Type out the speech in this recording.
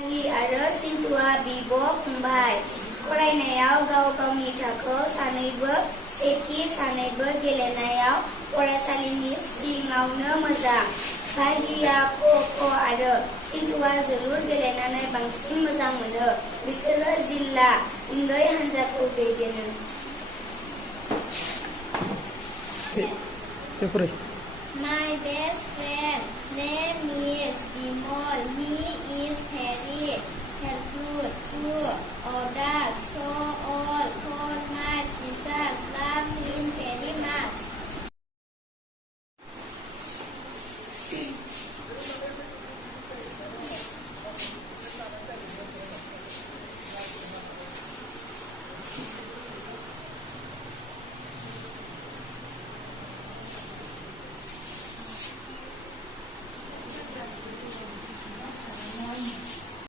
Hi आरो सिन्टुआ बिब' फंबाय फरायनायाव गाव-गावनि थाखोआव सानैबो सेथि सानैबो गेलेनायाव फरायसालिनि सिङावनो मोजां। हाहिया ख' आरो सिन्टुआ जोलुर गेलेनानै बांसिन मोजां मोनो। बिसोरो जिल्ला उन्दै हानजाखौ दैदेनो। My best friend name is Bimal. He is very helpful to others, so